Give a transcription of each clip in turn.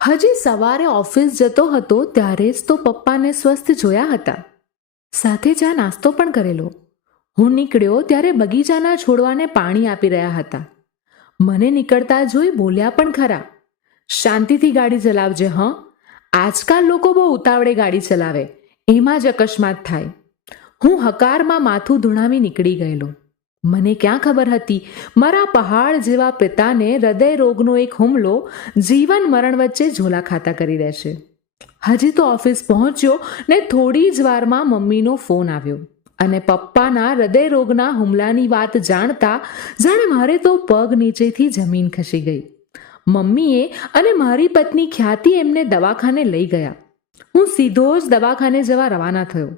હજી સવારે ઓફિસ જતો હતો ત્યારે જ તો પપ્પાને સ્વસ્થ જોયા હતા. સાથે ચા નાસ્તો પણ કરેલો. હું નીકળ્યો ત્યારે બગીચાના છોડવાને પાણી આપી રહ્યા હતા. મને નીકળતા જોઈ બોલ્યા પણ ખરા, શાંતિથી ગાડી ચલાવજે હં. આજકાલ લોકો બહુ ઉતાવળે ગાડી ચલાવે, એમાં જ અકસ્માત થાય. હું હકારમાં માથું ધુણાવી નીકળી ગયેલો. મને ક્યાં ખબર હતી મારા પહાડ જેવા પિતાને હૃદય રોગનો એક હુમલો જીવન મરણ વચ્ચે ઝોલા ખાતા કરી દેશે. હજી તો ઓફિસ પહોંચ્યો ને થોડી જ વારમાં મમ્મીનો ફોન આવ્યો અને પપ્પાના હૃદય રોગના હુમલાની વાત જાણતા જાણે મારે તો પગ નીચેથી જમીન ખસી ગઈ. મમ્મીએ અને મારી પત્ની ખ્યાતિ એમને દવાખાને લઈ ગયા. હું સીધો જ દવાખાને જવા રવાના થયો.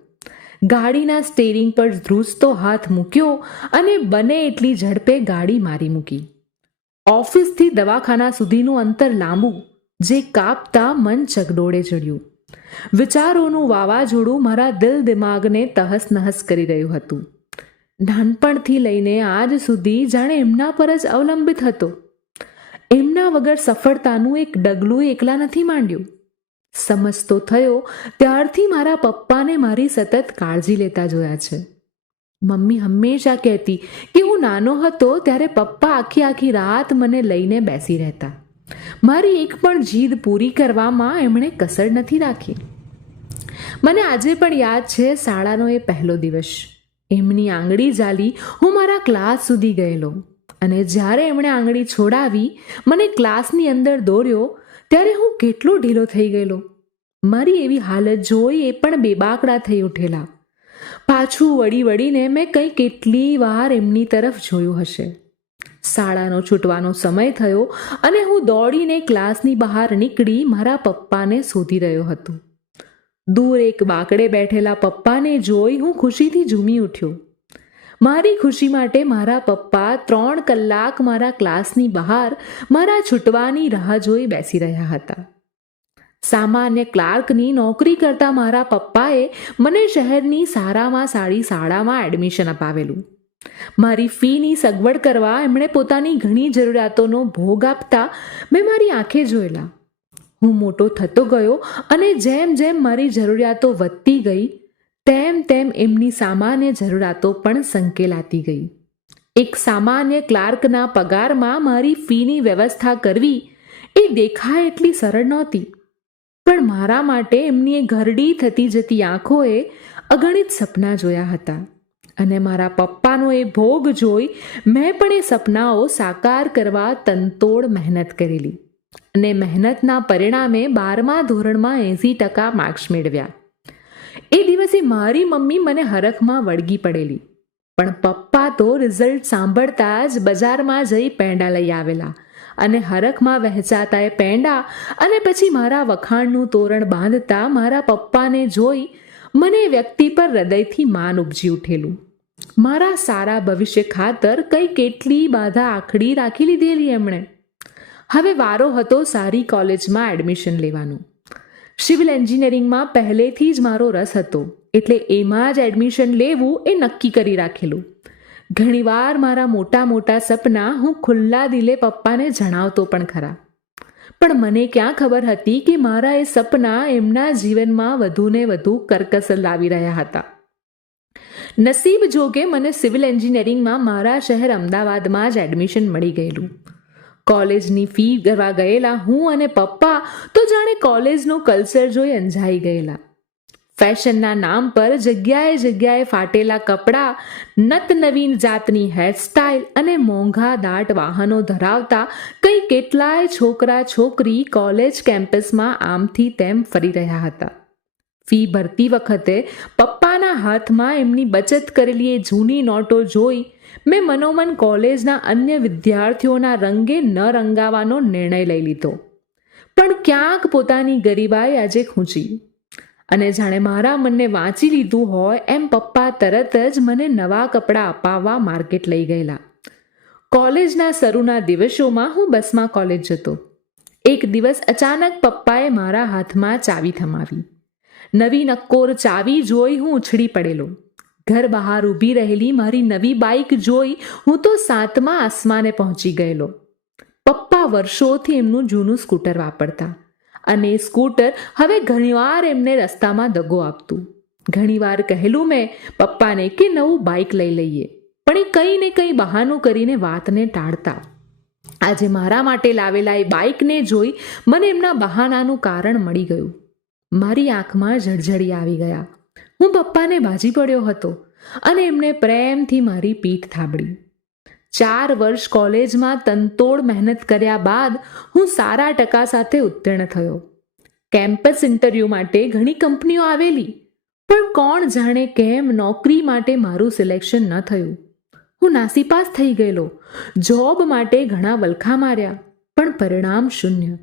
ગાડીના સ્ટેરિંગ પર ધ્રુસતો હાથ મૂક્યો અને બને એટલી ઝડપે ગાડી મારી મૂકી. ઓફિસથી દવાખાના સુધીનું અંતર લાંબુ, જે કાપતા મન ચગડોળે ચડ્યું. વિચારોનું વાવાઝોડું મારા દિલ દિમાગને તહસ નહસ કરી રહ્યું હતું. નાનપણથી લઈને આજ સુધી જાણે એમના પર જ અવલંબિત હતો. એમના વગર સફળતાનું એક ડગલું એકલા નથી માંડ્યું. સમજતો થયો ત્યારથી મારા પપ્પાને મારી સતત કાળજી લેતા જોયા છે. મમ્મી હંમેશા કહેતી કે હું નાનો હતો ત્યારે પપ્પા આખી રાત મને લઈને બેસી રહેતા. મારી એક પણ જીદ પૂરી કરવામાં એમણે કસર નથી રાખી. મને આજે પણ યાદ છે શાળાનો એ પહેલો દિવસ. એમની આંગળી ઝાલી હું મારા ક્લાસ સુધી ગયેલો અને જ્યારે એમણે આંગળી છોડાવી મને ક્લાસની અંદર દોર્યો ત્યારે હું કેટલો ઢીલો થઈ ગયેલો. મારી એવી હાલત જોઈ એ પણ બેબાકડા થઈ ઉઠેલા. પાછું વળીને મેં કેટલી વાર એમની તરફ જોયું હશે. શાળાનો છૂટવાનો સમય થયો અને હું દોડીને ક્લાસની બહાર નીકળી મારા પપ્પાને શોધી રહ્યો હતો. દૂર એક બાકડે બેઠેલા પપ્પાને જોઈ હું ખુશીથી ઝૂમી ઉઠ્યો. મારી ખુશી માટે મારા પપ્પા 3 કલાક મારા ક્લાસની બહાર મારા છૂટવાની રાહ જોઈ બેસી રહ્યા હતા. સામાન્ય ક્લાર્કની નોકરી કરતા મારા પપ્પાએ મને શહેરની સારામાં સારી શાળામાં એડમિશન અપાવેલું. મારી ફીની સગવડ કરવા એમણે પોતાની ઘણી જરૂરિયાતોનો ભોગ આપતા મેં મારી આંખે જોયેલા. હું મોટો થતો ગયો અને જેમ જેમ મારી જરૂરિયાતો વધતી ગઈ તેમ એમની સામાન્ય જરૂરિયાતો પણ સંકેલાતી ગઈ. એક સામાન્ય ક્લાર્કના પગારમાં મારી ફીની વ્યવસ્થા કરવી એ દેખાય એટલી સરળ નહોતી. પણ મારા માટે એમની એ ઘરડી થતી જતી આંખોએ અગણિત સપના જોયા હતા અને મારા પપ્પાનો એ ભોગ જોઈ મેં પણ એ સપનાઓ સાકાર કરવા તનતોડ મહેનત કરેલી અને મહેનતના પરિણામે 12મા ધોરણમાં 80% માર્ક્સ મેળવ્યા. એ દિવસે મારી મમ્મી મને હરખમાં વળગી પડેલી, પણ પપ્પા તો રિઝલ્ટ સાંભળતા જ બજારમાં જઈ પેંડા લઈ આવેલા અને હરખમાં વહેંચાતા એ પેંડા અને પછી મારા વખાણનું તોરણ બાંધતા મારા પપ્પાને જોઈ મને વ્યક્તિ પર હૃદયથી માન ઉપજી ઉઠેલું. મારા સારા ભવિષ્ય ખાતર કેટલી બાધા આખડી રાખી લીધેલી એમણે. હવે વારો હતો સારી કોલેજમાં એડમિશન લેવાનું. સિવિલ એન્જિનિયરિંગમાં પહેલેથી જ મારો રસ હતો એટલે એમાં જ એડમિશન લેવું એ નક્કી કરી રાખેલું. ઘણીવાર મારા મોટા સપના હું ખુલ્લા દિલે પપ્પાને જણાવતો પણ ખરા. પણ મને ક્યાં ખબર હતી કે મારા એ સપના એમના જીવનમાં વધુને વધુ કરકસર લાવી રહ્યા હતા. નસીબ જોગે મને સિવિલ એન્જિનિયરિંગમાં મારા શહેર અમદાવાદમાં જ એડમિશન મળી ગયેલું. કોલેજની ફી ભરવા ગયેલા હું અને પપ્પા તો જાણે કોલેજનું કલ્ચર જોઈ અંજાઈ ગયેલા. ફેશનના નામ પર જગ્યાએ ફાટેલા કપડાં, નતનવીન જાતની હેરસ્ટાઇલ અને મોંઘા દાટ વાહનો ધરાવતા કેટલાય છોકરા છોકરી કોલેજ કેમ્પસમાં આમથી તેમ ફરી રહ્યા હતા. ફી ભરતી વખતે પપ્પાના હાથમાં એમની બચત કરેલી એ જૂની નોટો જોઈ મેં મનોમન કોલેજના અન્ય વિદ્યાર્થીઓના રંગે ન રંગાવાનો નિર્ણય લઈ લીધો. પણ ક્યાંક પોતાની ગરીબાઈ આજે ખૂંચી અને જાણે મારા મનને વાંચી લીધું હોય એમ પપ્પા તરત જ મને નવા કપડાં અપાવવા માર્કેટ લઈ ગયેલા. કોલેજના શરૂના દિવસોમાં હું બસમાં કોલેજ જતો. એક દિવસ અચાનક પપ્પાએ મારા હાથમાં ચાવી થમાવી. નવી નક્કોર ચાવી જોઈ હું ઉછળી પડેલો. ઘર બહાર ઊભી રહેલી મારી નવી બાઇક જોઈ હું તો 7મા આસમાને પહોંચી ગયેલો. પપ્પા વર્ષોથી એમનું જૂનું સ્કૂટર વાપરતા. અને સ્કૂટર હવે ઘણીવાર એમને રસ્તામાં દગો આપતું. ઘણીવાર કહેલું મેં પપ્પાને કે નવું બાઇક લઈ લઈએ, પણ એ કંઈ ને કંઈ બહાનું કરીને વાતને ટાળતા. આજે મારા માટે લાવેલા એ બાઇકને જોઈ મને એમના બહાનાનું કારણ મળી ગયું. મારી આંખમાં જળજળી આવી ગયા. હું પપ્પાને ભાજી પડ્યો હતો અને એમણે પ્રેમથી મારી પીઠ થાબડી. 4 વર્ષ કોલેજમાં તનતોડ મહેનત કર્યા બાદ હું સારા ટકા સાથે ઉત્તીર્ણ થયો. કેમ્પસ ઇન્ટરવ્યૂ માટે ઘણી કંપનીઓ આવેલી, પણ કોણ જાણે કેમ નોકરી માટે મારું સિલેક્શન ન થયું. હું નાસીપાસ થઈ ગયેલો. જોબ માટે ઘણા વલખા માર્યા, પણ પરિણામ શૂન્ય.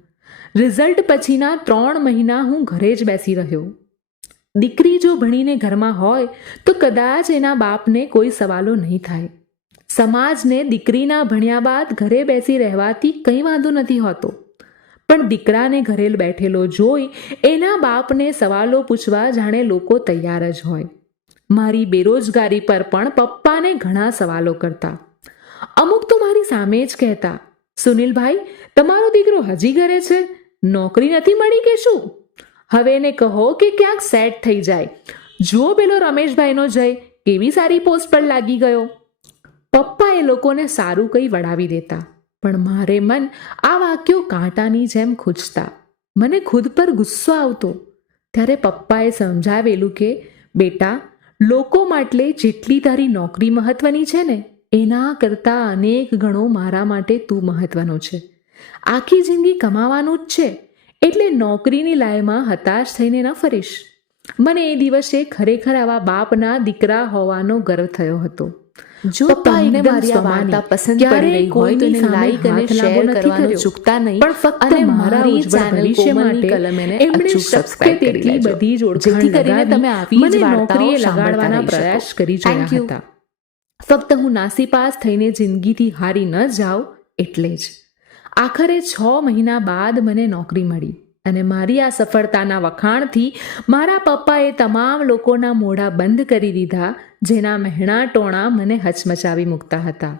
રિઝલ્ટ પછીના 3 મહિના હું ઘરે જ બેસી રહ્યો. દીકરી જો ભણીને ઘરમાં હોય તો કદાચ એના બાપને કોઈ સવાલો નહીં થાય. સમાજને દીકરીના ભણ્યા બાદ ઘરે બેસી રહેવાથી કંઈ વાંધો નથી હોતો, પણ દીકરાને ઘરે બેઠેલો જોઈ એના બાપને સવાલો પૂછવા જાણે લોકો તૈયાર જ હોય. મારી બેરોજગારી પર પણ પપ્પાને ઘણા સવાલો કરતા. અમુક તો મારી સામે જ કહેતા, સુનિલભાઈ, તમારો દીકરો હજી ઘરે છે, નોકરી નથી મળી કે શું? હવે એને કહો કે ક્યાંક સેટ થઈ જાય. જુઓ પેલો રમેશભાઈનો જય કેવી સારી પોસ્ટ પર લાગી ગયો. પપ્પા એ લોકોને સારું કંઈ વડાવી દેતા, પણ મારે મન આ વાક્યો કાંટાની જેમ ખૂંચતા. મને ખુદ પર ગુસ્સો આવતો. ત્યારે પપ્પાએ સમજાવેલું કે બેટા, લોકો માટે જેટલી તારી નોકરી મહત્વની છે ને, એના કરતાં અનેક ગણો મારા માટે તું મહત્વનો છે. આખી જિંદગી કમાવાનું જ છે, એટલે નોકરીની લાયમાં હતાશ થઈને ન ફરીશ. મને એ દિવસે ખરેખર આવા બાપના દીકરા હોવાનો ગર્વ થયો હતો. જો તમને મારી આ વાર્તા પસંદ પડી રહી હોય તો એને લાઈક અને શેર કરવાનું ચૂકતા નહીં, પણ ફક્ત મારી ચેનલ કોમલની કલમ એને અચૂક સબસ્ક્રાઇબ કરી લેજો, બધી જ ઓળખાણ કરીને તમે આવી જ વાર્તાઓ સાંભળવાના પ્રયાસ કરી જોયા હતા. ફક્ત હું નાસીપાસ થઈને જિંદગીથી હારી ન જાઉં એટલે જ. આખરે 6 મહિના બાદ મને નોકરી મળી અને મારી આ સફળતાના વખાણથી મારા પપ્પાએ તમામ લોકોના મોઢા બંધ કરી દીધા, જેના મહેણા ટોણા મને હચમચાવી મૂકતા હતા.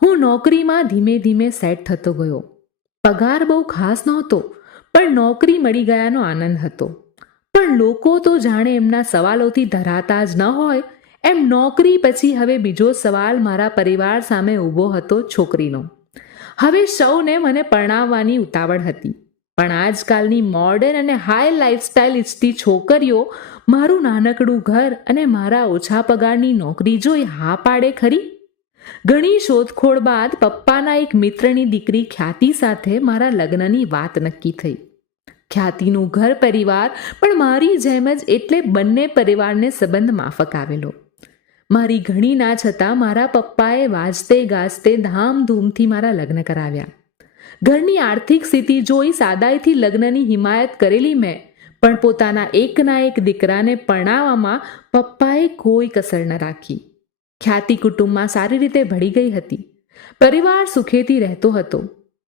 હું નોકરીમાં ધીમે ધીમે સેટ થતો ગયો. પગાર બહુ ખાસ નહોતો, પણ નોકરી મળી ગયાનો આનંદ હતો. પણ લોકો તો જાણે એમના સવાલોથી ધરાતા જ ન હોય એમ નોકરી પછી હવે બીજો સવાલ મારા પરિવાર સામે ઊભો હતો, છોકરીનો. હવે સૌને મને પરણાવવાની ઉતાવળ હતી, પણ આજકાલની મોડર્ન અને હાઈ લાઈફસ્ટાઈલ ઈચ્છતી છોકરીઓ મારું નાનકડું ઘર અને મારા ઓછા પગારની નોકરી જોઈ હા પાડે ખરી? ઘણી શોધખોળ બાદ પપ્પાના એક મિત્રની દીકરી ખ્યાતિ સાથે મારા લગ્નની વાત નક્કી થઈ. ખ્યાતિનું ઘર પરિવાર પણ મારી જેમ જ, એટલે બંને પરિવારને સંબંધ માફક આવેલો. મારી ઘણી ના છતાં મારા પપ્પાએ વાજતે ગાજતે ધામધૂમથી મારા લગ્ન કરાવ્યા. ઘરની આર્થિક સ્થિતિ જોઈ સાદાઈથી લગ્નની હિમાયત કરેલી મેં, પણ પોતાના એકના એક દીકરાને પરણાવવામાં પપ્પાએ કોઈ કસર ન રાખી. ખ્યાતિ કુટુંબમાં સારી રીતે ભળી ગઈ હતી. પરિવાર સુખેથી રહેતો હતો.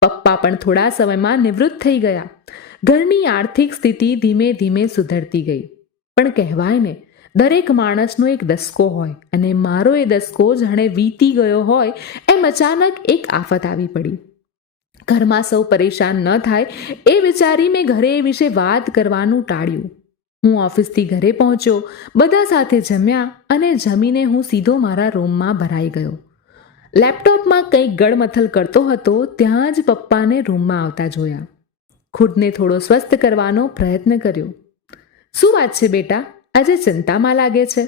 પપ્પા પણ થોડા સમયમાં નિવૃત્ત થઈ ગયા. ઘરની આર્થિક સ્થિતિ ધીમે ધીમે સુધરતી ગઈ. પણ કહેવાય ને, દરેક માણસનો એક દસકો હોય, અને મારો એ દસકો જાણે વીતી ગયો હોય એમ અચાનક એક આફત આવી પડી. ઘરમાં સૌ પરેશાન ન થાય એ વિચારી મેં ઘરે એ વિશે વાત કરવાનું ટાળ્યું. હું ઓફિસથી ઘરે પહોંચ્યો, બધા સાથે જમ્યા અને જમીને હું સીધો મારા રૂમમાં ભરાઈ ગયો. લેપટોપમાં કંઈક ગળમથલ કરતો હતો ત્યાં જ પપ્પાને રૂમમાં આવતા જોયા. ખુદને થોડો સ્વસ્થ કરવાનો પ્રયત્ન કર્યો. શું વાત છે બેટા, આજે ચિંતામાં લાગે છે?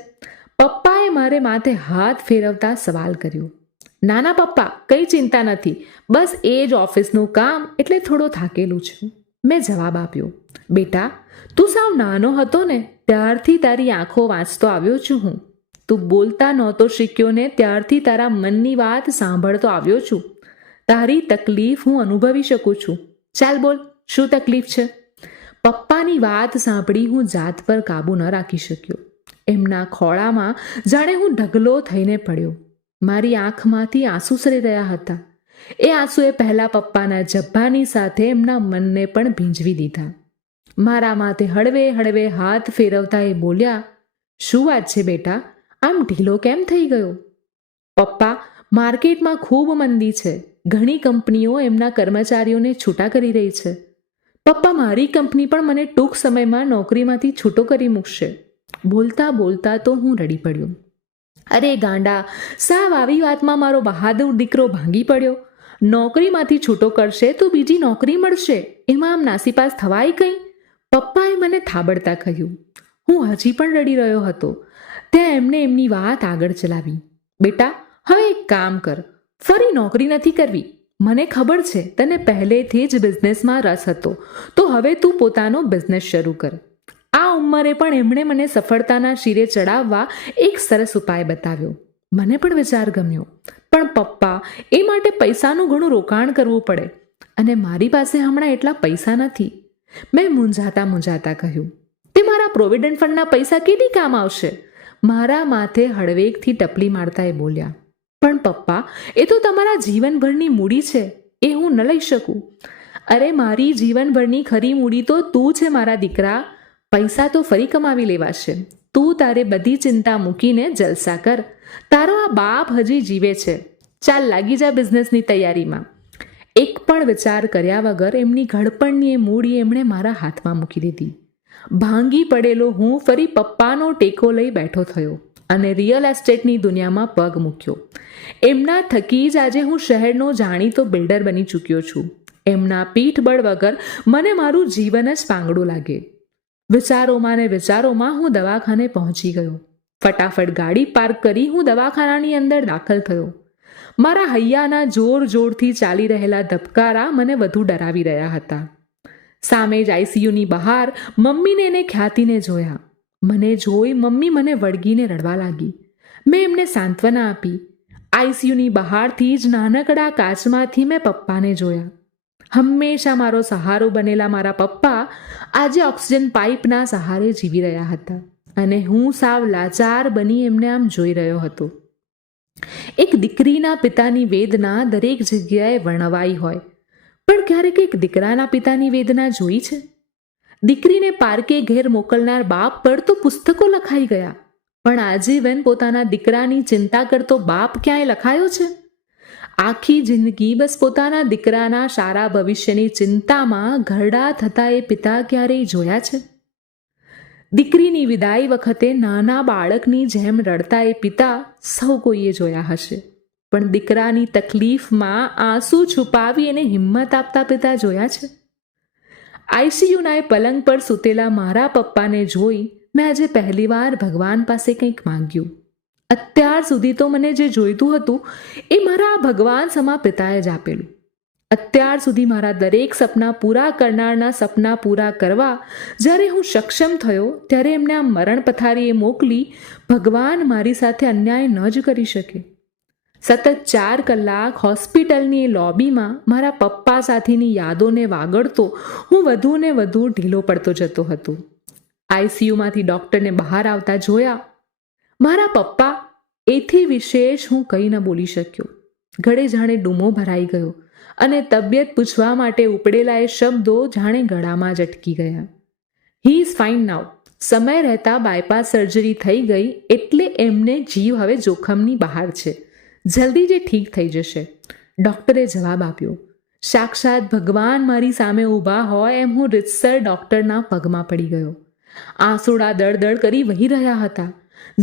પપ્પાએ મારે માથે હાથ ફેરવતા સવાલ કર્યો. નાના પપ્પા, કંઈ ચિંતા નથી, બસ એ જ ઓફિસનું કામ, એટલે થોડો થાકેલું છું, મેં જવાબ આપ્યો. બેટા, તું સાવ નાનો હતો ને ત્યારથી તારી આંખો વાંચતો આવ્યો છું હું. તું બોલતા નહોતો શીખ્યો ને ત્યારથી તારા મનની વાત સાંભળતો આવ્યો છું. તારી તકલીફ હું અનુભવી શકું છું. ચાલ બોલ, શું તકલીફ છે? પપ્પાની વાત સાંભળી હું જાત પર કાબુ ન રાખી શક્યો. એમના ખોળામાં જાણે હું ઢગલો થઈને પડ્યો. મારી આંખમાંથી આંસુ સરી રહ્યા હતા. એ આંસુએ પહેલા પપ્પાના જબ્બાની સાથે એમના મનને પણ ભીંજવી દીધા. મારા માથે હળવે હળવે હાથ ફેરવતા એ બોલ્યા, શું વાત છે બેટા, આમ ઢીલો કેમ થઈ ગયો? પપ્પા, માર્કેટમાં ખૂબ મંદી છે. ઘણી કંપનીઓ એમના કર્મચારીઓને છૂટા કરી રહી છે. પપ્પા મારી કંપની પણ મને ટૂંક સમયમાં નોકરીમાંથી છૂટો કરી મૂકશે. બોલતા બોલતા તો હું રડી પડ્યો. અરે ગાંડા, સાવ આવી વાતમાં મારો બહાદુર દીકરો ભાંગી પડ્યો. નોકરીમાંથી છૂટો કરશે તો બીજી નોકરી મળશે, એમાં આમ નાસીપાસ થવાય કંઈ? પપ્પાએ મને થાબડતા કહ્યું. હું હજી પણ રડી રહ્યો હતો ત્યાં એમને એમની વાત આગળ ચલાવી. બેટા, હવે એક કામ કર, ફરી નોકરી નથી કરવી. મને ખબર છે તને પહેલેથી જ બિઝનેસમાં રસ હતો, તો હવે તું પોતાનો બિઝનેસ શરૂ કર. આ ઉંમરે પણ એમણે મને સફળતાના શિરે ચડાવવા એક સરસ ઉપાય બતાવ્યો. મને પણ વિચાર ગમ્યો, પણ પપ્પા, એ માટે પૈસાનું ઘણું રોકાણ કરવું પડે અને મારી પાસે હમણાં એટલા પૈસા નથી. મેં મૂંઝાતા કહ્યું. તે મારા પ્રોવિડન્ટ ફંડના પૈસા કેદી કામ આવશે? મારા માથે હળવેકથી ટપલી મારતા એ બોલ્યા. પણ પપ્પા, એ તો તમારા જીવનભરની મૂડી છે, એ હું ન લઈ શકું. અરે મારી જીવનભરની ખરી મૂડી તો તું છે મારા દીકરા. પૈસા તો ફરી કમાવી લેવાશે. તું તારે બધી ચિંતા મૂકીને જલસા કર. તારો આ બાપ હજી જીવે છે. ચાલ લાગી જા બિઝનેસની તૈયારીમાં. એક પણ વિચાર કર્યા વગર એમની ઘડપણની એ મૂડી એમણે મારા હાથમાં મૂકી દીધી. ભાંગી પડેલો હું ફરી પપ્પાનો ટેકો લઈ બેઠો થયો અને રિયલ એસ્ટેટની દુનિયામાં પગ મૂક્યો. એમના થકી જ આજે હું શહેરનો જાણીતો બિલ્ડર બની ચૂક્યો છું. એમના પીઠબળ વગર મને મારું જીવન જ પાંગડું લાગે. વિચારોમાં ને વિચારોમાં હું દવાખાને પહોંચી ગયો. ફટાફટ ગાડી પાર્ક કરી હું દવાખાનાની અંદર દાખલ થયો. મારા હૈયાના જોર જોરથી ચાલી રહેલા ધબકારા મને વધુ ડરાવી રહ્યા હતા. સામે જ આઈસીયુની બહાર મમ્મીને એને ખ્યાતિને જોયા. મને જોઈ મમ્મી મને વળગીને રડવા લાગી. મેં એમને સાંત્વના આપી. આઈસીયુની બહારથી જ નાનકડા કાચમાંથી મેં પપ્પાને જોયા. હંમેશા મારો સહારો બનેલા મારા પપ્પા આજે ઓક્સિજન પાઇપના સહારે જીવી રહ્યા હતા અને હું સાવ લાચાર બની એમને આમ જોઈ રહ્યો હતો. એક દીકરીના પિતાની વેદના દરેક જગ્યાએ વર્ણવાઈ હોય, પણ ક્યારેક એક દીકરાના પિતાની વેદના જોઈ છે? દીકરીને પાર્કે ઘેર મોકલનાર બાપ પર તો પુસ્તકો લખાઈ ગયા, પણ આજીવન પોતાના દીકરાની ચિંતા કરતો બાપ ક્યાંય લખાયો છે? આખી જિંદગી બસ પોતાના દીકરાના સારા ભવિષ્યની ચિંતામાં ઘરડા થતા એ પિતા ક્યારેય જોયા છે? દીકરીની વિદાય વખતે નાના બાળકની જેમ રડતા એ પિતા સૌ કોઈએ જોયા હશે, પણ દીકરાની તકલીફમાં આંસુ છુપાવી એને હિંમત આપતા પિતા જોયા છે? આઈસીયુના એ પલંગ પર સૂતેલા મારા પપ્પાને જોઈ મેં આજે પહેલીવાર ભગવાન પાસે કંઈક માંગ્યું. અત્યાર સુધી તો મને જે જોઈતું હતું એ મારા ભગવાન સમા પિતાએ જ આપેલું. અત્યાર સુધી મારા દરેક સપના પૂરા કરનારના સપના પૂરા કરવા જ્યારે હું સક્ષમ થયો ત્યારે એમને આ મરણ પથારીએ મોકલી ભગવાન મારી સાથે અન્યાય ન જ કરી શકે. સતત 4 કલાક હોસ્પિટલની એ લોબીમાં મારા પપ્પા સાથેની યાદોને વાગડતો હું વધુ ને વધુ ઢીલો પડતો જતો હતો. આઈસીયુમાંથી ડૉક્ટરને બહાર આવતા જોયા. મારા પપ્પા, એથી વિશેષ હું કંઈ ન બોલી શક્યો. ગળે જાણે ડૂમો ભરાઈ ગયો અને તબિયત પૂછવા માટે ઉપડેલા એ શબ્દો જાણે ગળામાં જ અટકી ગયા. હી ઇઝ ફાઇન નાઉ. સમય રહેતા બાયપાસ સર્જરી થઈ ગઈ એટલે એમને જીવ હવે જોખમની બહાર છે. જલ્દી જે ઠીક થઈ જશે, ડૉક્ટરે જવાબ આપ્યો. સાક્ષાત ભગવાન મારી સામે ઊભા હોય એમ હું રીતસર ડૉક્ટરના પગમાં પડી ગયો. આંસુડા દળદળ કરી વહી રહ્યા હતા.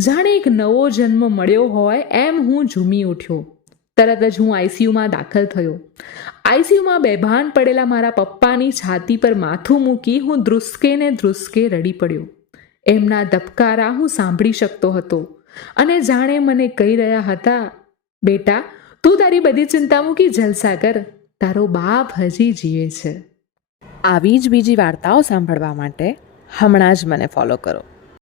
જાણે એક નવો જન્મ મળ્યો હોય એમ હું ઝૂમી ઉઠ્યો. તરત જ હું આઈસીયુમાં દાખલ થયો. આઈસીયુમાં બેભાન પડેલા મારા પપ્પાની છાતી પર માથું મૂકી હું ધ્રુસકે ને ધ્રુસકે રડી પડ્યો. એમના ધબકારા હું સાંભળી શકતો હતો અને જાણે મને કહી રહ્યા હતા, બેટા, તું તારી બધી ચિંતા મૂકી જલસા કર, તારો બાપ હજી જીવે છે. આવી જ બીજી વાર્તાઓ સાંભળવા માટે હમણાં જ મને ફોલો કરો.